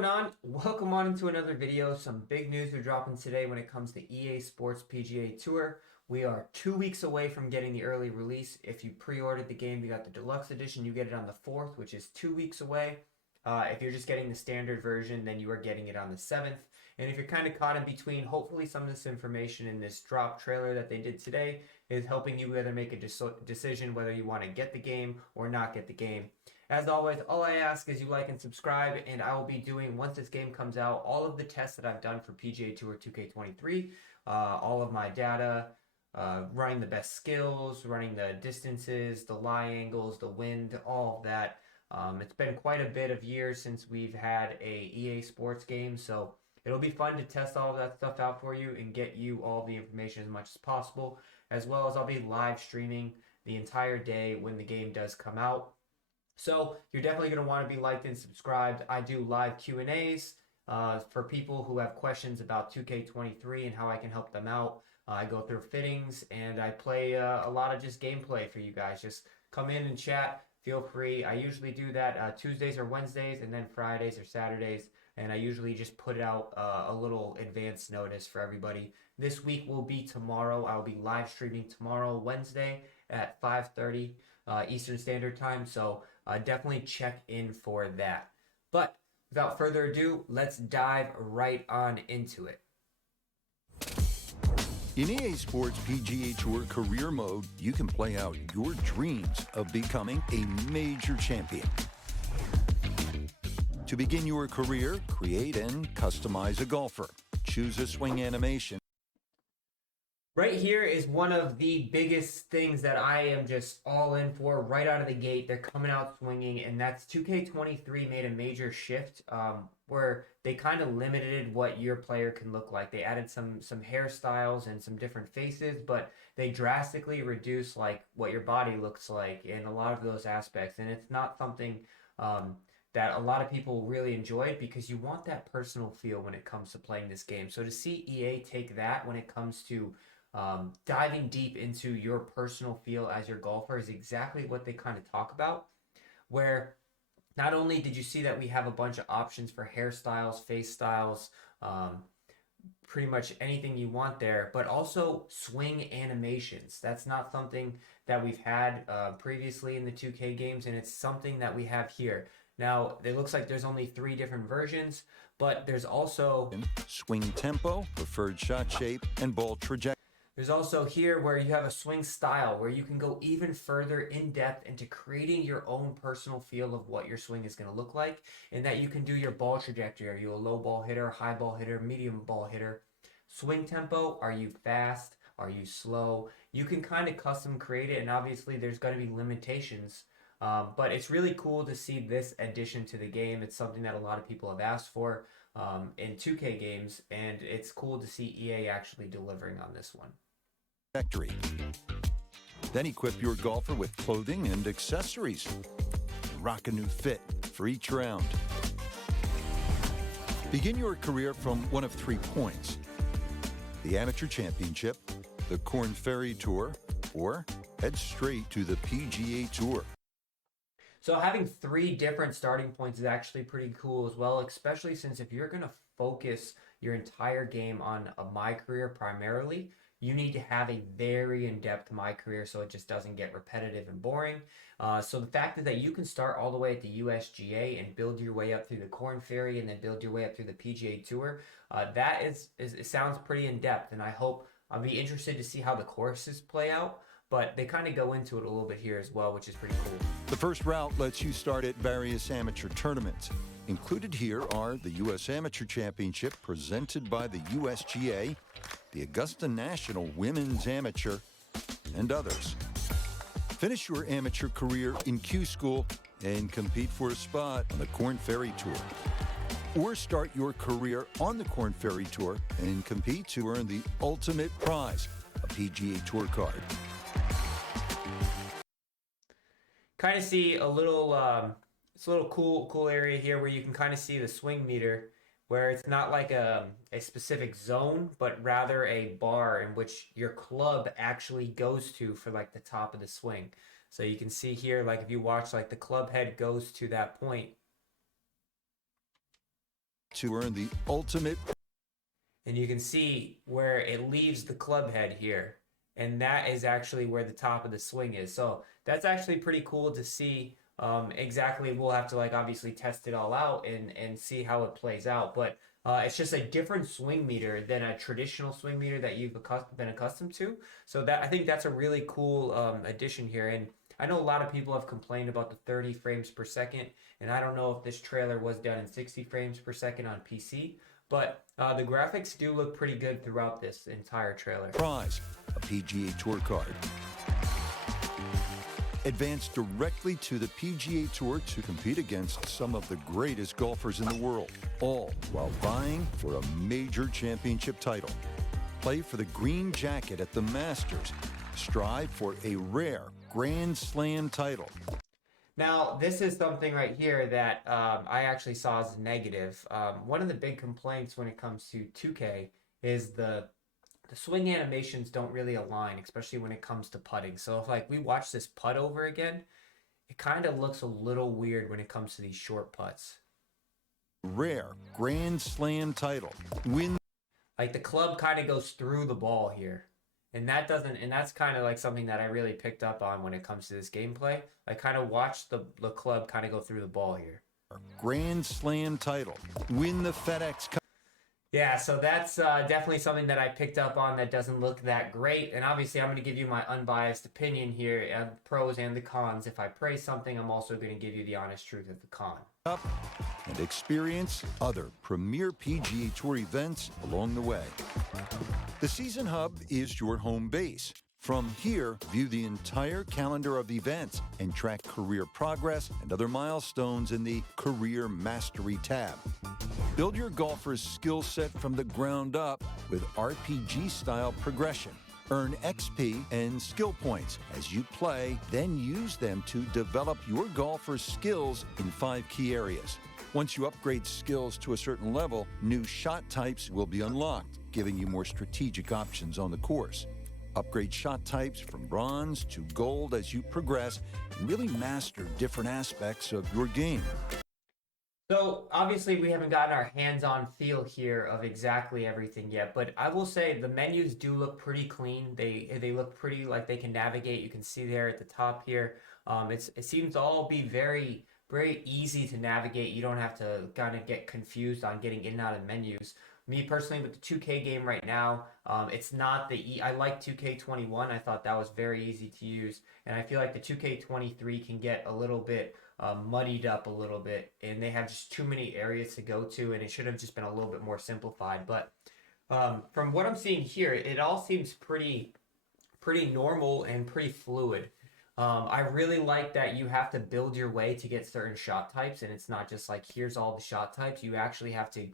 going on? Welcome on into another video. Some big news are dropping today when it comes to EA Sports PGA Tour. We are 2 weeks away from getting the early release. If you pre-ordered the game, you got the deluxe edition, you get it on the 4th, which is 2 weeks away. If you're just getting the standard version, then you are getting it on the 7th. And if you're kind of caught in between, hopefully some of this information in this drop trailer that they did today is helping you either make a decision whether you want to get the game or not get the game. As always, all I ask is you like and subscribe, and I will be doing, once this game comes out, all of the tests that I've done for PGA Tour 2K23, all of my data, running the best skills, running the distances, the lie angles, the wind, all of that. It's been quite a bit of years since we've had a EA Sports game, so it'll be fun to test all of that stuff out for you and get you all the information as much as possible, as well as I'll be live streaming the entire day when the game does come out. So you're definitely going to want to be liked and subscribed. I do live Q&As for people who have questions about 2K23 and how I can help them out. I go through fittings and I play a lot of just gameplay for you guys. Just come in and chat. Feel free. I usually do that Tuesdays or Wednesdays, and then Fridays or Saturdays. And I usually just put out a little advance notice for everybody. This week will be tomorrow. I'll be live streaming tomorrow, Wednesday at 5:30 Eastern Standard Time. So definitely check in for that. But without further ado, let's dive right on into it. In EA Sports PGA Tour Career Mode, you can play out your dreams of becoming a major champion. To begin your career, create and customize a golfer. Choose a swing animation. Right here is one of the biggest things that I am just all in for right out of the gate. They're coming out swinging, and that's 2K23 made a major shift where they kind of limited what your player can look like. They added some hairstyles and some different faces, but they drastically reduced like what your body looks like in a lot of those aspects. And it's not something that a lot of people really enjoyed because you want that personal feel when it comes to playing this game. So to see EA take that when it comes to diving deep into your personal feel as your golfer is exactly what they kind of talk about, where not only did you see that we have a bunch of options for hairstyles, face styles, pretty much anything you want there, but also swing animations. That's not something that we've had previously in the 2K games, and it's something that we have here. Now, it looks like there's only 3 different versions, but there's also swing tempo, preferred shot shape, and ball trajectory. There's also here where you have a swing style where you can go even further in depth into creating your own personal feel of what your swing is going to look like, and that you can do your ball trajectory. Are you a low ball hitter, high ball hitter, medium ball hitter? Swing tempo, are you fast? Are you slow? You can kind of custom create it, and obviously there's going to be limitations. But it's really cool to see this addition to the game. It's something that a lot of people have asked for in 2K games, and it's cool to see EA actually delivering on this one. Then equip your golfer with clothing and accessories. Rock a new fit for each round. Begin your career from one of 3 points: the Amateur Championship, the Korn Ferry Tour, or head straight to the PGA Tour. So having 3 different starting points is actually pretty cool as well, especially since if you're going to focus your entire game on a Mycareer primarily, you need to have a very in-depth Mycareer so it just doesn't get repetitive and boring. So the fact is that you can start all the way at the USGA and build your way up through the Korn Ferry and then build your way up through the PGA Tour. That it sounds pretty in-depth, and I'll be interested to see how the courses play out. But they kind of go into it a little bit here as well, which is pretty cool. The first route lets you start at various amateur tournaments. Included here are the U.S. Amateur Championship presented by the USGA, the Augusta National Women's Amateur, and others. Finish your amateur career in Q School and compete for a spot on the Korn Ferry Tour. Or start your career on the Korn Ferry Tour and compete to earn the ultimate prize, a PGA Tour card. Kind of see a little, it's a little cool area here where you can kind of see the swing meter, where it's not like a specific zone, but rather a bar in which your club actually goes to for like the top of the swing. So you can see here, like if you watch, like the club head goes to that point. to earn the ultimate. And you can see where it leaves the club head here. And that is actually where the top of the swing is. So that's actually pretty cool to see. Exactly, we'll have to like obviously test it all out and see how it plays out. But it's just a different swing meter than a traditional swing meter that you've been accustomed to. So that I think that's a really cool addition here. And I know a lot of people have complained about the 30 frames per second, and I don't know if this trailer was done in 60 frames per second on PC, but the graphics do look pretty good throughout this entire trailer. Prize, a PGA Tour card. Advance directly to the PGA Tour to compete against some of the greatest golfers in the world, all while vying for a major championship title. Play for the green jacket at the Masters. Strive for a rare Grand Slam title. Now, this is something right here that I actually saw as negative. One of the big complaints when it comes to 2K is the swing animations don't really align, especially when it comes to putting. So if like we watch this putt over again, it kind of looks a little weird when it comes to these short putts. Rare Grand Slam title. Win. Like the club kind of goes through the ball here. And that's kind of like something that I really picked up on when it comes to this gameplay. I kind of watched the club kind of go through the ball here. Grand Slam title. Win the FedEx Cup. Yeah, so that's definitely something that I picked up on that doesn't look that great. And obviously, I'm going to give you my unbiased opinion here, the pros and the cons. If I praise something, I'm also going to give you the honest truth of the con. Up and experience other premier PGA Tour events along the way. The Season Hub is your home base. From here, view the entire calendar of events and track career progress and other milestones in the Career Mastery tab. Build your golfer's skill set from the ground up with RPG-style progression. Earn XP and skill points as you play, then use them to develop your golfer's skills in 5 key areas. Once you upgrade skills to a certain level, new shot types will be unlocked, giving you more strategic options on the course. Upgrade shot types from bronze to gold as you progress and really master different aspects of your game. So obviously we haven't gotten our hands-on feel here of exactly everything yet, but I will say the menus do look pretty clean. They look pretty like they can navigate. You can see there at the top here. It seems to all be very, very easy to navigate. You don't have to kind of get confused on getting in and out of menus. Me personally, with the 2K game right now, it's not I like 2K21. I thought that was very easy to use, and I feel like the 2K23 can get a little bit muddied up a little bit, and they have just too many areas to go to, and it should have just been a little bit more simplified. But from what I'm seeing here, it all seems pretty normal and pretty fluid. I really like that you have to build your way to get certain shot types, and it's not just like here's all the shot types. You actually have to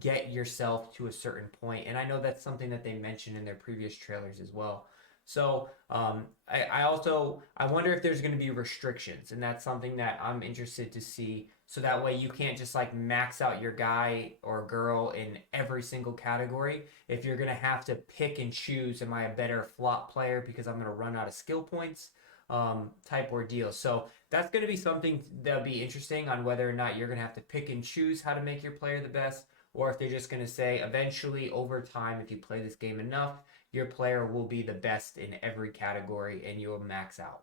get yourself to a certain point, and I know that's something that they mentioned in their previous trailers as well. So I wonder if there's going to be restrictions, and that's something that I'm interested to see. So that way you can't just like max out your guy or girl in every single category. If you're going to have to pick and choose, am I a better flop player because I'm going to run out of skill points type ordeal. So that's going to be something that'll be interesting on whether or not you're going to have to pick and choose how to make your player the best, or if they're just going to say eventually over time, if you play this game enough, your player will be the best in every category and you'll max out.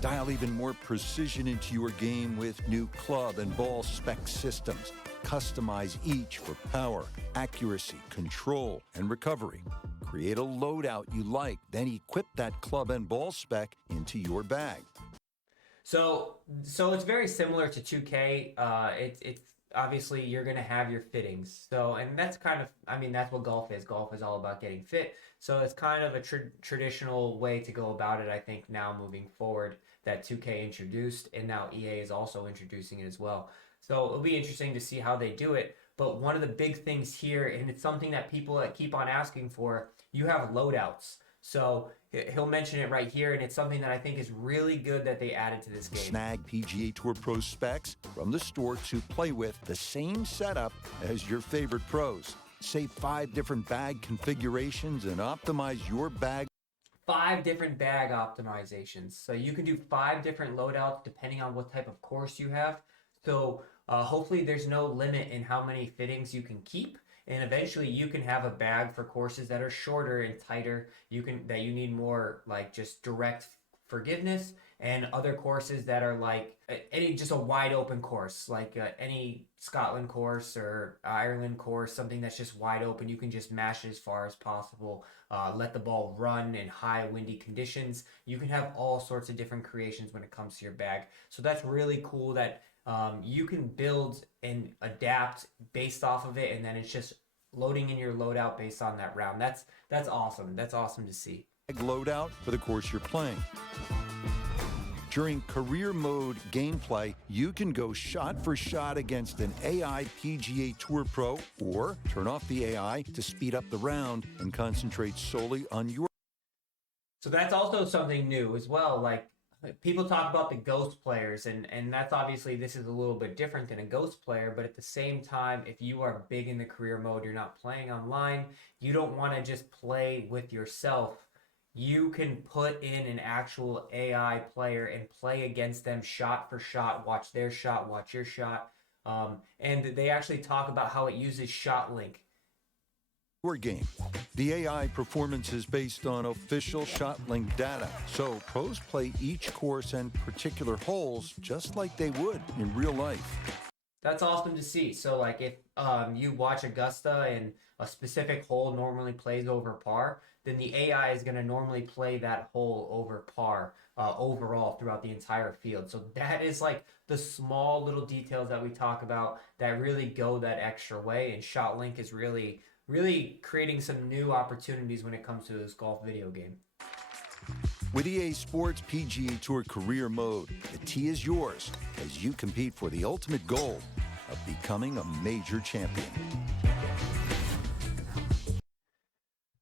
Dial even more precision into your game with new club and ball spec systems. Customize each for power, accuracy, control, and recovery. Create a loadout you like, then equip that club and ball spec into your bag. So it's very similar to 2K. It's obviously you're going to have your fittings. So, and that's kind of, I mean, that's what golf is. Golf is all about getting fit. So it's kind of a traditional way to go about it, I think, now moving forward, that 2K introduced, and now EA is also introducing it as well. So it'll be interesting to see how they do it. But one of the big things here, and it's something that people keep on asking for, you have loadouts. So he'll mention it right here, and it's something that I think is really good that they added to this game. Snag PGA Tour Pro specs from the store to play with the same setup as your favorite pros. Save 5 different bag configurations and optimize your bag. 5 different bag optimizations. So you can do 5 different loadouts depending on what type of course you have. So Hopefully there's no limit in how many fittings you can keep. And eventually you can have a bag for courses that are shorter and tighter. That you need more like just direct forgiveness, and other courses that are like any just a wide open course, like any Scotland course or Ireland course, something that's just wide open. You can just mash it as far as possible, let the ball run in high windy conditions. You can have all sorts of different creations when it comes to your bag. So that's really cool that you can build and adapt based off of it, and then it's just loading in your loadout based on that round. That's awesome. That's awesome to see. Loadout for the course you're playing. During career mode gameplay, you can go shot for shot against an AI PGA Tour pro, or turn off the AI to speed up the round and concentrate solely on your. So that's also something new as well. Like people talk about the ghost players, and that's obviously, this is a little bit different than a ghost player, but at the same time, if you are big in the career mode, you're not playing online, you don't want to just play with yourself. You can put in an actual AI player and play against them shot for shot, watch their shot, watch your shot. And they actually talk about how it uses ShotLink. Your game. The AI performance is based on official ShotLink data, so pros play each course and particular holes just like they would in real life. That's awesome to see. So like if you watch Augusta and a specific hole normally plays over par, then the AI is going to normally play that hole over par overall throughout the entire field. So that is like the small little details that we talk about that really go that extra way. And ShotLink is really, really creating some new opportunities when it comes to this golf video game. With EA Sports PGA Tour Career Mode, the tee is yours as you compete for the ultimate goal of becoming a major champion.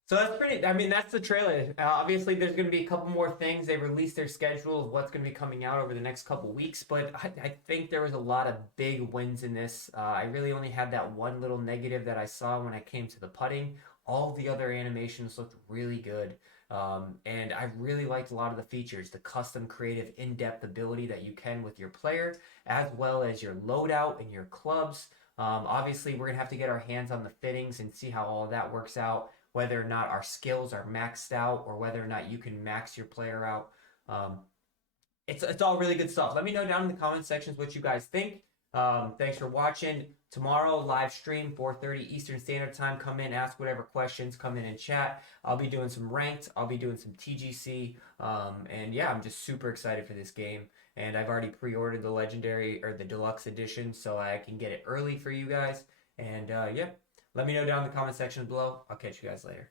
So that's pretty, I mean, that's the trailer. Obviously, there's going to be a couple more things. They released their schedule of what's going to be coming out over the next couple weeks, but I think there was a lot of big wins in this. I really only had that one little negative that I saw when I came to the putting. All the other animations looked really good. And I really liked a lot of the features, the custom creative in-depth ability that you can with your player, as well as your loadout and your clubs. Obviously, we're going to have to get our hands on the fittings and see how all of that works out, whether or not our skills are maxed out or whether or not you can max your player out. It's all really good stuff. Let me know down in the comment sections what you guys think. Thanks for watching. Tomorrow, live stream, 4:30 Eastern Standard Time. Come in, ask whatever questions, come in and chat. I'll be doing some ranked. I'll be doing some TGC. And yeah, I'm just super excited for this game. And I've already pre-ordered the Legendary or the Deluxe Edition so I can get it early for you guys. And yeah, let me know down in the comment section below. I'll catch you guys later.